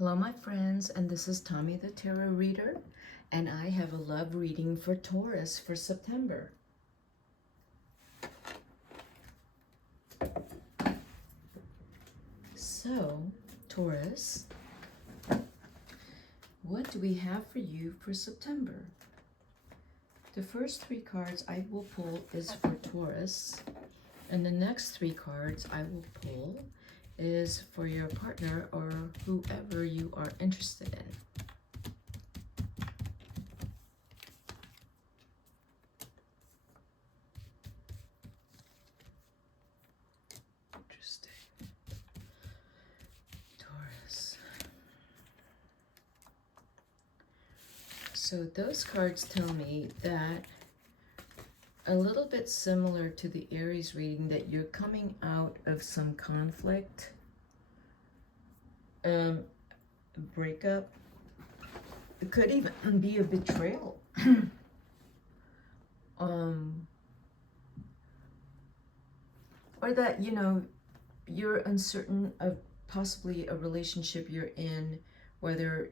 Hello my friends, and this is Tommy the Tarot Reader, and I have a love reading for Taurus for September. So, Taurus, what do we have for you for September? The first three cards I will pull is for Taurus, and the next three cards I will pull is for your partner or whoever you are interested in. Interesting. Taurus. So those cards tell me that a little bit similar to the Aries reading, that you're coming out of some conflict, breakup. It could even be a betrayal. Or that, you know, you're uncertain of possibly a relationship you're in, whether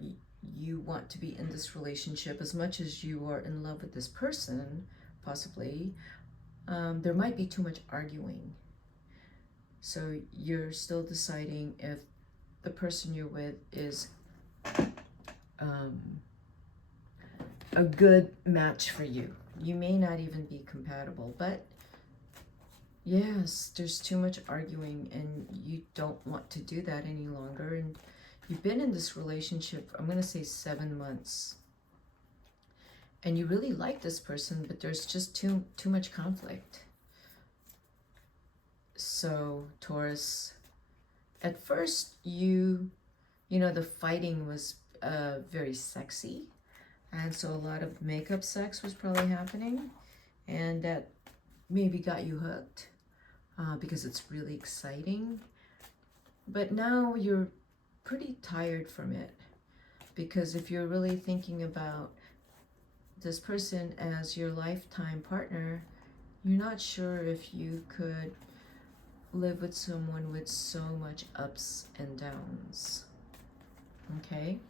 you want to be in this relationship as much as you are in love with this person, possibly. There might be too much arguing. So you're still deciding if the person you're with is a good match for you. You may not even be compatible, but yes, there's too much arguing and you don't want to do that any longer. And you've been in this relationship, I'm going to say 7 months. And you really like this person, but there's just too much conflict. So, Taurus, at first you know, the fighting was very sexy. And so a lot of makeup sex was probably happening. And that maybe got you hooked because it's really exciting. But now you're pretty tired from it. Because if you're really thinking about this person as your lifetime partner, you're not sure if you could live with someone with so much ups and downs. Okay?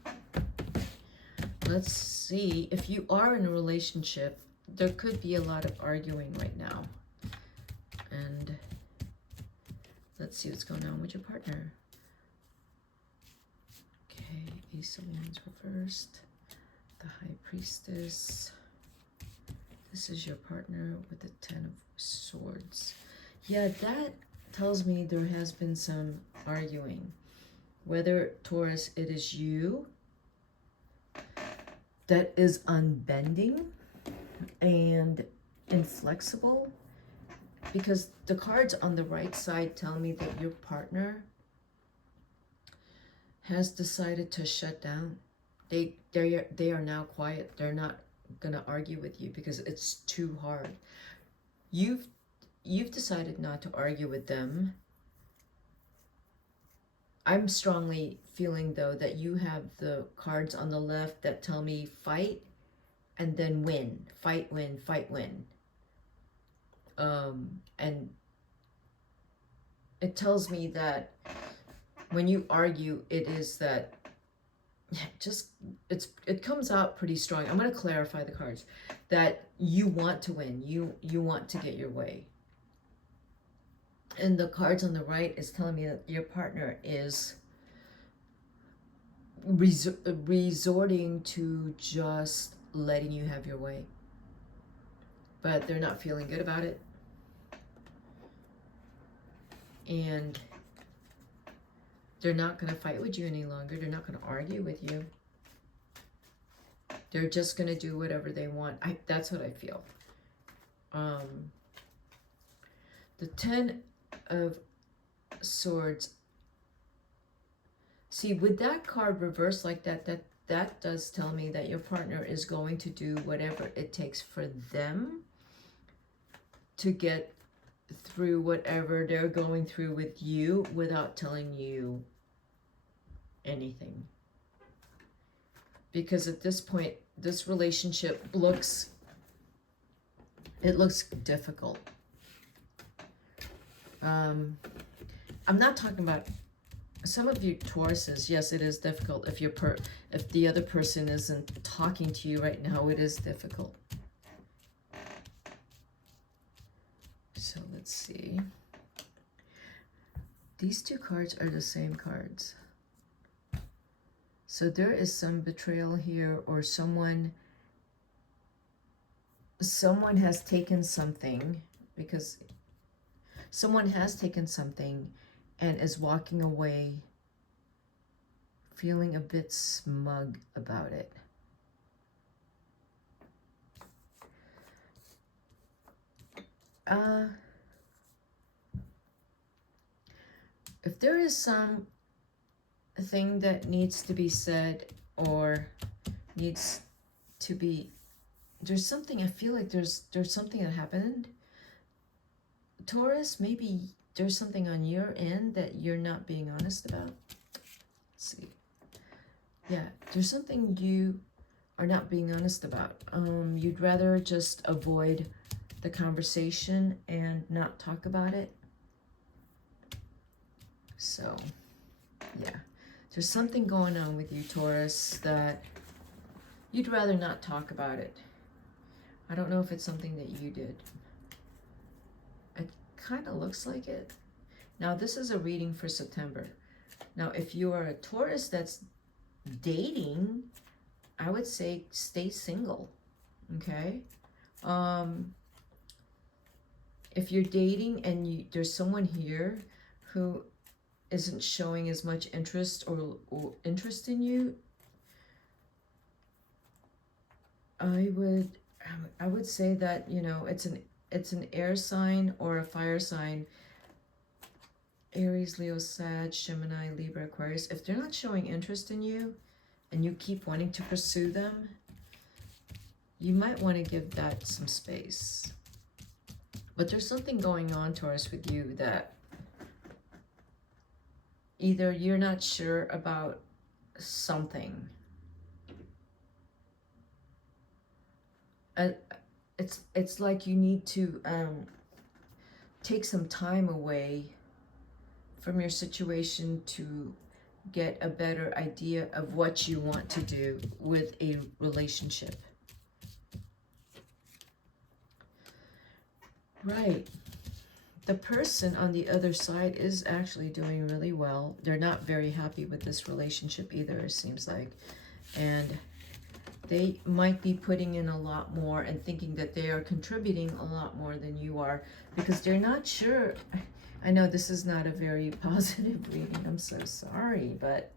Let's see. If you are in a relationship, there could be a lot of arguing right now. And let's see what's going on with your partner. Okay, Ace of Wands reversed. The High Priestess. This is your partner with the Ten of Swords. Yeah, that tells me there has been some arguing. Whether, Taurus, it is you that is unbending and inflexible, because the cards on the right side tell me that your partner has decided to shut down. They are now quiet. They're not gonna argue with you because it's too hard. You've decided not to argue with them. I'm strongly feeling though that you have the cards on the left that tell me fight and then win. Fight, win, fight, win. And it tells me that when you argue, it is that it comes out pretty strong. I'm going to clarify the cards, that you want to win. You want to get your way. And the cards on the right is telling me that your partner is resorting to just letting you have your way. But they're not feeling good about it. And they're not going to fight with you any longer. They're not going to argue with you. They're just going to do whatever they want. That's what I feel. The Ten of Swords. See, with that card reversed like that does tell me that your partner is going to do whatever it takes for them to get through whatever they're going through with you without telling you anything. Because at this point, this relationship looks difficult. I'm not talking about some of you Tauruses, yes, it is difficult. If the other person isn't talking to you right now, it is difficult. So let's see. These two cards are the same cards. So there is some betrayal here, or someone has taken something, because someone has taken something and is walking away feeling a bit smug about it. If there is some thing that needs to be said, or needs to be, there's something, I feel like there's something that happened, Taurus, maybe there's something on your end that you're not being honest about. Let's see. Yeah, there's something you are not being honest about. You'd rather just avoid the conversation and not talk about it. So, yeah. There's something going on with you, Taurus, that you'd rather not talk about it. I don't know if it's something that you did. It kind of looks like it. Now, this is a reading for September. Now, if you are a Taurus that's dating, I would say stay single, okay? If you're dating and there's someone here who isn't showing as much interest or interest in you, I would say that, you know, it's an air sign or a fire sign. Aries, Leo, Sag, Gemini, Libra, Aquarius. If they're not showing interest in you and you keep wanting to pursue them, you might want to give that some space. But there's something going on, Taurus, with you that either you're not sure about something. It's like you need to take some time away from your situation to get a better idea of what you want to do with a relationship. Right. The person on the other side is actually doing really well. They're not very happy with this relationship either, it seems like. And they might be putting in a lot more and thinking that they are contributing a lot more than you are, because they're not sure. I know this is not a very positive reading. I'm so sorry, but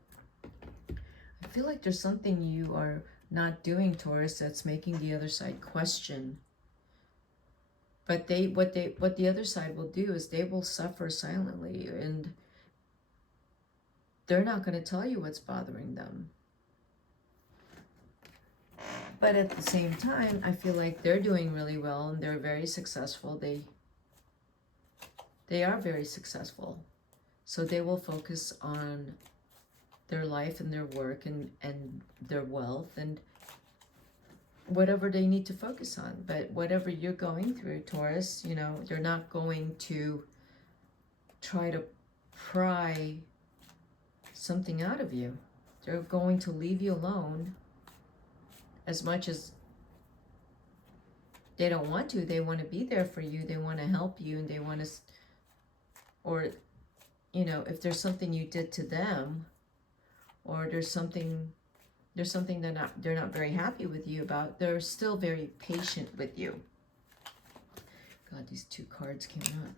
I feel like there's something you are not doing, Taurus, that's making the other side question. But what the other side will do is they will suffer silently, and they're not going to tell you what's bothering them. But at the same time, I feel like they're doing really well and they're very successful. They are very successful. So they will focus on their life and their work and their wealth and whatever they need to focus on. But whatever you're going through, Taurus, you know, they're not going to try to pry something out of you. They're going to leave you alone. As much as they don't want to, they want to be there for you, they want to help you, and they want to, or, you know, if there's something you did to them, or there's something that they're not very happy with you about, they're still very patient with you. God, these two cards came out.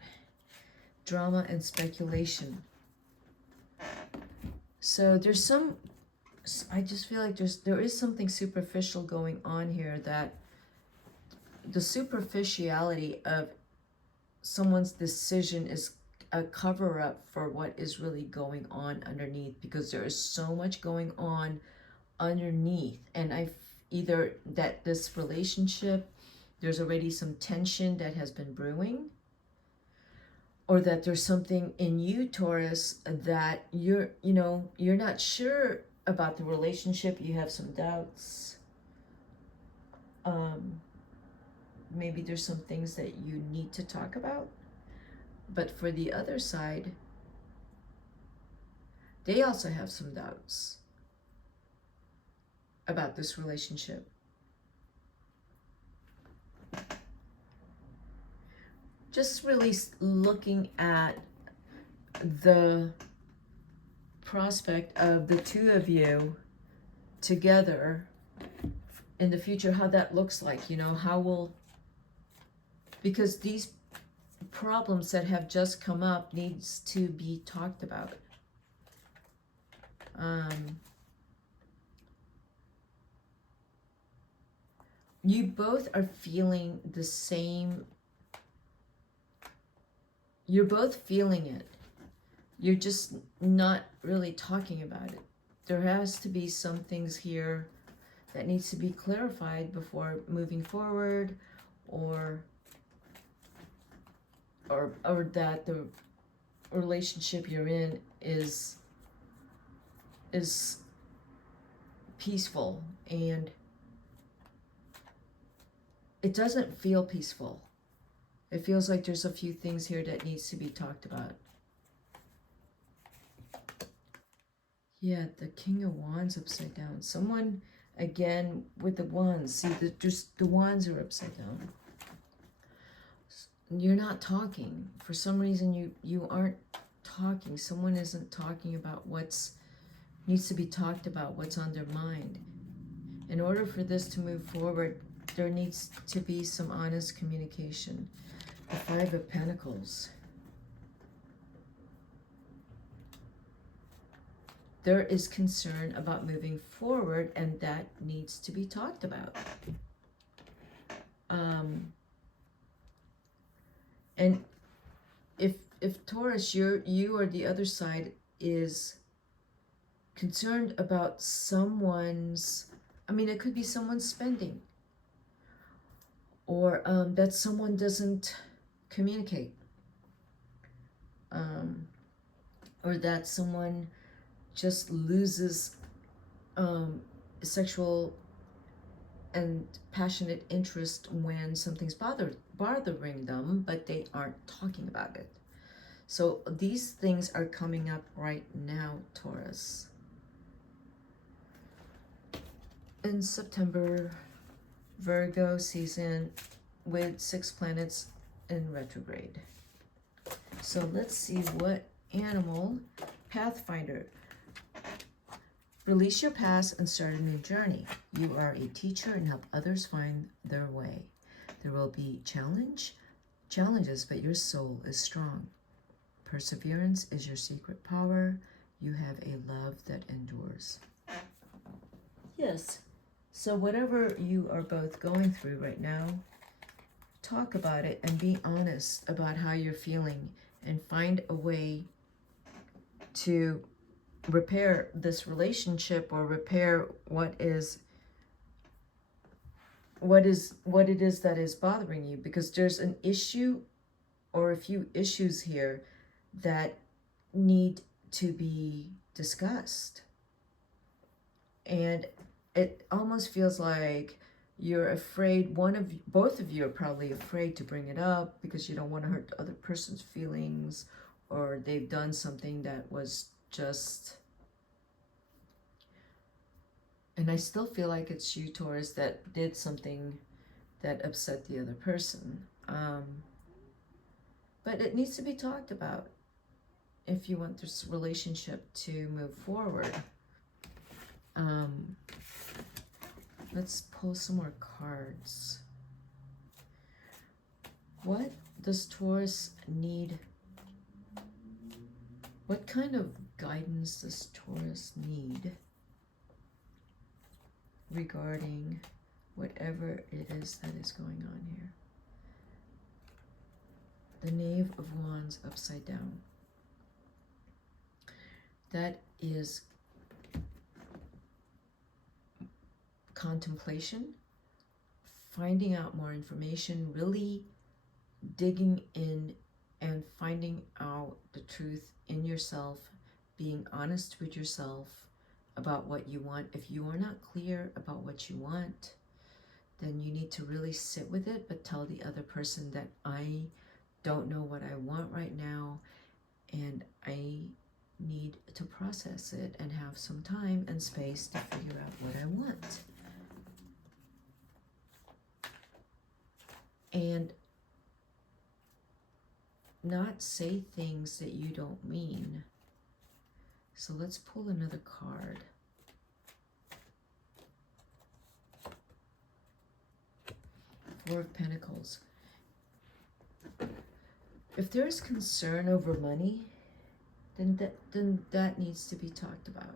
Drama and speculation. So there's some, I just feel like there is something superficial going on here, that the superficiality of someone's decision is a cover-up for what is really going on underneath, because there is so much going on underneath. And either that this relationship, there's already some tension that has been brewing, or that there's something in you, Taurus, that you're not sure about the relationship. You have some doubts. Maybe there's some things that you need to talk about. But for the other side, They also have some doubts about this relationship. Just really looking at the prospect of the two of you together in the future, how that looks like, you know, how will, because these problems that have just come up needs to be talked about. You both are feeling the same, you're both feeling it. You're just not really talking about it. There has to be some things here that needs to be clarified before moving forward, or that the relationship you're in is peaceful, and it doesn't feel peaceful. It feels like there's a few things here that needs to be talked about. Yeah, the King of Wands upside down. Someone, again, with the wands. See, the wands are upside down. You're not talking. For some reason, you aren't talking. Someone isn't talking about what's needs to be talked about, what's on their mind. In order for this to move forward, there needs to be some honest communication. The Five of Pentacles. There is concern about moving forward, and that needs to be talked about. And if Taurus, you or the other side is concerned about someone's, I mean, it could be someone's spending, or that someone doesn't communicate, or that someone just loses sexual and passionate interest when something's bothering them, but they aren't talking about it. So these things are coming up right now, Taurus. In September, Virgo season with 6 planets in retrograde. So let's see what animal. Pathfinder. Release your past and start a new journey. You are a teacher and help others find their way. There will be challenges, but your soul is strong. Perseverance is your secret power. You have a love that endures. Yes. So whatever you are both going through right now, talk about it and be honest about how you're feeling, and find a way to repair this relationship, or repair what it is that is bothering you, because there's an issue or a few issues here that need to be discussed. And it almost feels like you're afraid, both of you are probably afraid to bring it up because you don't want to hurt the other person's feelings, or they've done something that was just, and I still feel like it's you, Taurus, that did something that upset the other person. But it needs to be talked about if you want this relationship to move forward. Let's pull some more cards. What does Taurus need? What kind of guidance does Taurus need regarding whatever it is that is going on here? The Knave of Wands upside down. That is contemplation, finding out more information, really digging in and finding out the truth in yourself, being honest with yourself about what you want. If you are not clear about what you want, then you need to really sit with it, but tell the other person that I don't know what I want right now, and I need to process it and have some time and space to figure out what I want. And not say things that you don't mean. So let's pull another card. Four of Pentacles. If there's concern over money, then that needs to be talked about.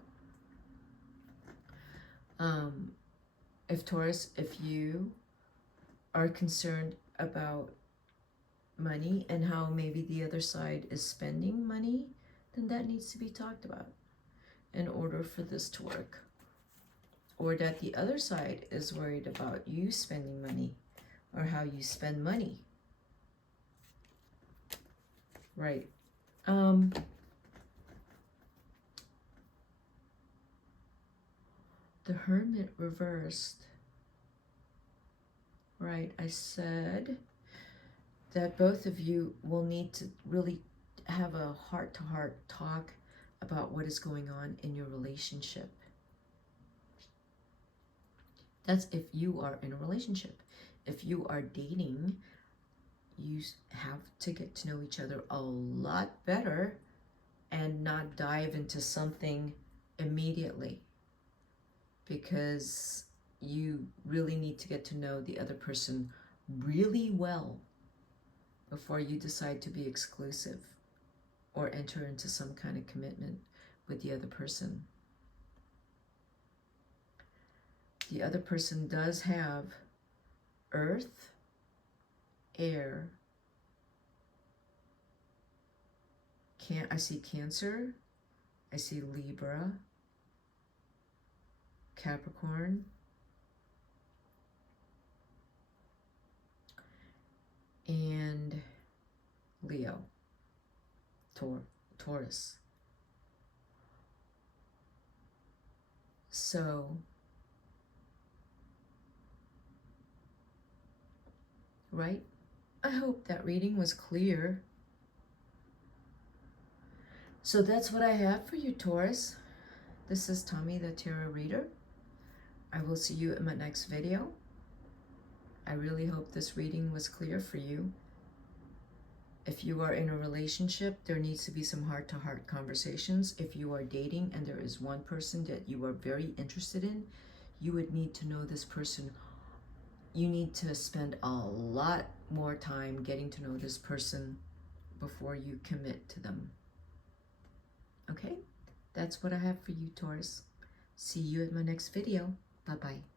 If Taurus, if you are concerned about money and how maybe the other side is spending money, then that needs to be talked about in order for this to work. Or that the other side is worried about you spending money or how you spend money. Right. The Hermit reversed. Right, I said that both of you will need to really have a heart-to-heart talk about what is going on in your relationship. That's if you are in a relationship. If you are dating, you have to get to know each other a lot better and not dive into something immediately, because you really need to get to know the other person really well before you decide to be exclusive or enter into some kind of commitment with the other person. The other person does have Earth, Air, I see Cancer, I see Libra, Capricorn, and Leo, Taurus. So, right? I hope that reading was clear. So that's what I have for you, Taurus. This is Tommy, the Tarot Reader. I will see you in my next video. I really hope this reading was clear for you. If you are in a relationship, there needs to be some heart-to-heart conversations. If you are dating and there is one person that you are very interested in, you would need to know this person. You need to spend a lot more time getting to know this person before you commit to them. Okay? That's what I have for you, Taurus. See you in my next video. Bye-bye.